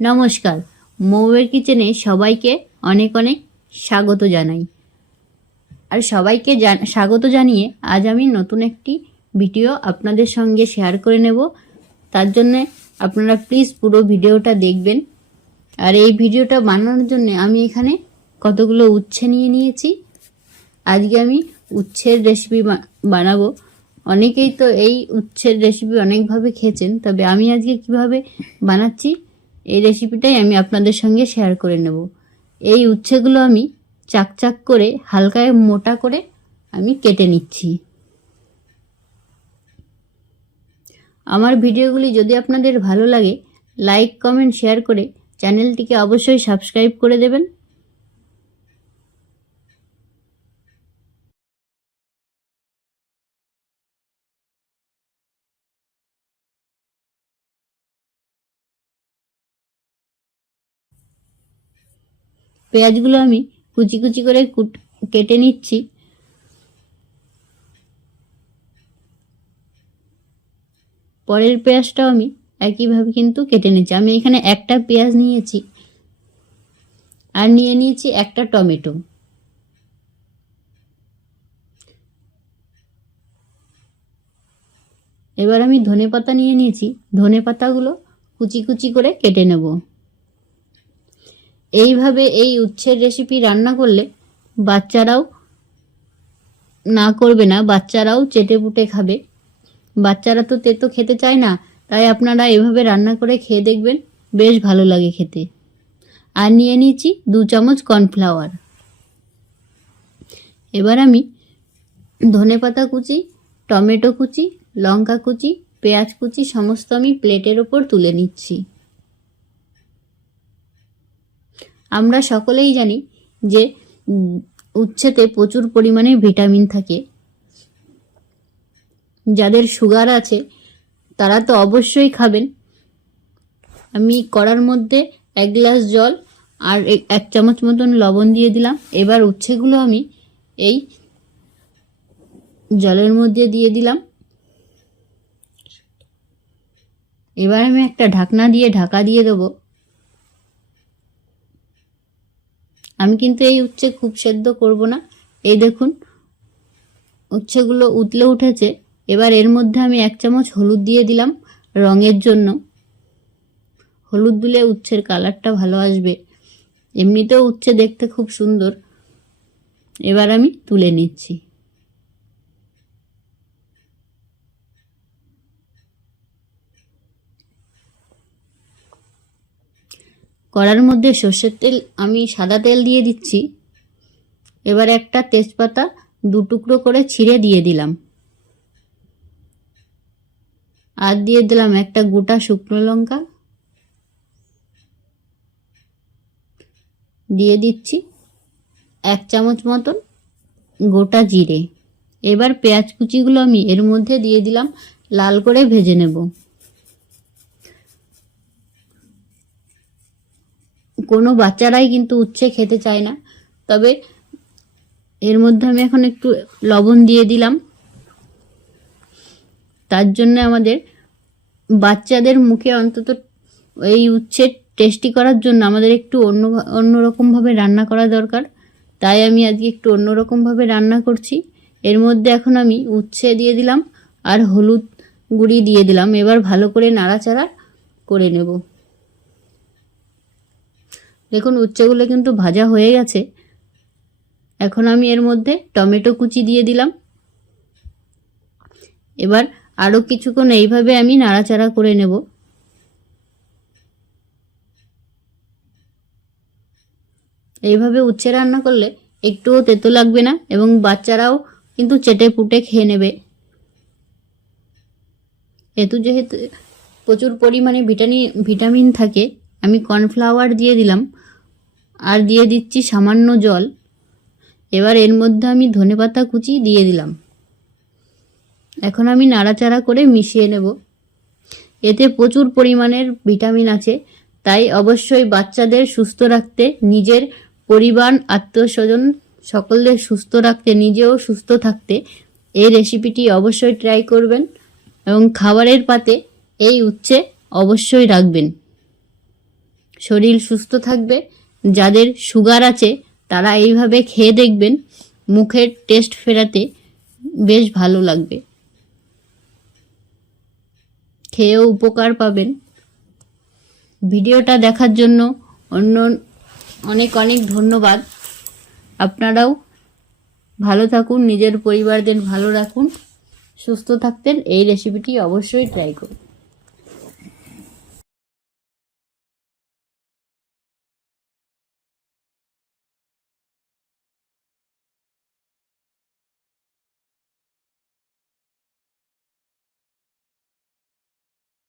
নমস্কার। মৌয়ের কিচেনে সবাইকে অনেক অনেক স্বাগত জানাই। আর সবাইকে স্বাগত জানিয়ে আজ আমি নতুন একটি ভিডিও আপনাদের সঙ্গে শেয়ার করে নেব। তার জন্য আপনারা প্লিজ পুরো ভিডিওটা দেখবেন। আর এই ভিডিওটা বানানোর জন্য আমি এখানে কতগুলো উচ্ছে নিয়ে নিয়েছি। আজকে আমি উচ্ছের রেসিপি বানাবো। অনেকেই তো এই উচ্ছের রেসিপি অনেকভাবে খেয়েছেন, তবে আমি আজকে কীভাবে বানাচ্ছি এই রেসিপিটাই আমি আপনাদের সঙ্গে শেয়ার করে নেব। এই উচ্ছেগুলো আমি চাকচাক করে, হালকায় মোটা করে আমি কেটে নিচ্ছি। আমার ভিডিওগুলি যদি আপনাদের ভালো লাগে লাইক কমেন্ট শেয়ার করে চ্যানেলটিকে অবশ্যই সাবস্ক্রাইব করে দেবেন। পেঁয়াজগুলো আমি কুচি কুচি করে কুট নিচ্ছি। পরের পেঁয়াজটাও আমি একইভাবে কিন্তু কেটে নিচ্ছি। আমি এখানে একটা পেঁয়াজ নিয়েছি আর নিয়ে নিয়েছি একটা টমেটো। এবার আমি ধনে পাতা নিয়ে নিয়েছি। ধনে পাতাগুলো কুচি কুচি করে কেটে নেব। এইভাবে এই উচ্ছের রেসিপি রান্না করলে বাচ্চারাও না করবে না, বাচ্চারাও চেটে পুটে খাবে। বাচ্চারা তো তেতো খেতে চায় না, তাই আপনারা এভাবে রান্না করে খেয়ে দেখবেন, বেশ ভালো লাগে খেতে। আর নিয়ে নিয়েছি দু চামচ কর্নফ্লাওয়ার। এবার আমি ধনে পাতা কুচি, টমেটো কুচি, লঙ্কা কুচি, পেঁয়াজ কুচি, সমস্ত আমি প্লেটের ওপর তুলে নিচ্ছি। আমরা সকলেই জানি যে উচ্ছেতে প্রচুর পরিমাণে ভিটামিন থাকে। যাদের সুগার আছে, তারা তো অবশ্যই খাবেন। আমি কড়ার মধ্যে এক গ্লাস জল আর এক চামচ মতন লবণ দিয়ে দিলাম। এবার উচ্ছেগুলো আমি এই জলের মধ্যে দিয়ে দিলাম। এবার আমি একটা ঢাকনা দিয়ে ঢাকা দিয়ে দেবো। আমি কিন্তু এই উচ্ছে খুব সেদ্ধ করব না। এই দেখুন, উচ্ছেগুলো উতলে উঠেছে। এবার এর মধ্যে আমি এক চামচ হলুদ দিয়ে দিলাম রঙের জন্য। হলুদ দিলে উচ্ছের কালারটা ভালো আসবে। এমনিতেও উচ্ছে দেখতে খুব সুন্দর। এবার আমি তুলে নিচ্ছি। কড়ার মধ্যে সর্ষের তেল, আমি সাদা তেল দিয়ে দিচ্ছি। এবার একটা তেজপাতা দু টুকরো করে ছিঁড়ে দিয়ে দিলাম। আর দিয়ে দিলাম একটা গোটা শুকনো লঙ্কা। দিয়ে দিচ্ছি এক চামচ মতন গোটা জিরে। এবার পেঁয়াজ কুচিগুলো আমি এর মধ্যে দিয়ে দিলাম, লাল করে ভেজে নেব। কোনো বাচ্চারাই কিন্তু উচ্ছে খেতে চায় না। তবে এর মধ্যে আমি এখন একটু লবণ দিয়ে দিলাম। তার জন্য আমাদের বাচ্চাদের মুখে অন্তত এই উচ্ছে টেস্টি করার জন্য আমাদের একটু অন্য অন্যরকমভাবে রান্না করা দরকার। তাই আমি আজকে একটু অন্যরকমভাবে রান্না করছি। এর মধ্যে এখন আমি উচ্ছে দিয়ে দিলাম আর হলুদ গুঁড়ি দিয়ে দিলাম। এবার ভালো করে নাড়াচাড়া করে নেব। দেখুন উচ্ছেগুলো কিন্তু ভাজা হয়ে গেছে। এখন আমি এর মধ্যে টমেটো কুচি দিয়ে দিলাম। এবার আরও কিছুক্ষণ এইভাবে আমি নাড়াচাড়া করে নেব। এইভাবে উচ্ছে রান্না করলে একটুও তেতো লাগবে না এবং বাচ্চারাও কিন্তু চেটে পুটে খেয়ে নেবে। এতু যেহেতু প্রচুর পরিমাণে ভিটামিন ভিটামিন থাকে, আমি কর্নফ্লাওয়ার দিয়ে দিলাম। আর দিয়ে দিচ্ছি সামান্য জল। এবার এর মধ্যে আমি ধনেপাতা কুচি দিয়ে দিলাম। এখন আমি নাড়াচাড়া করে মিশিয়ে নেব। এতে প্রচুর পরিমাণের ভিটামিন আছে, তাই অবশ্যই বাচ্চাদের সুস্থ রাখতে, নিজের পরিবার আত্মীয় স্বজন সকলদের সুস্থ রাখতে, নিজেও সুস্থ থাকতে এই রেসিপিটি অবশ্যই ট্রাই করবেন এবং খাবারের পাতে এই উচ্ছে অবশ্যই রাখবেন। শরীর সুস্থ থাকবে যাদের সুগার আছে, তারা এইভাবে খেয়ে দেখবেন। মুখের টেস্ট ফেরাতে বেশ ভালো লাগবে। খেয়েও উপকার পাবেন। ভিডিওটা দেখার জন্য অন্য অনেক অনেক ধন্যবাদ। আপনারাও ভালো থাকুন, নিজের পরিবারদের ভালো রাখুন। সুস্থ থাকতেন, এই রেসিপিটি অবশ্যই ট্রাই করুন।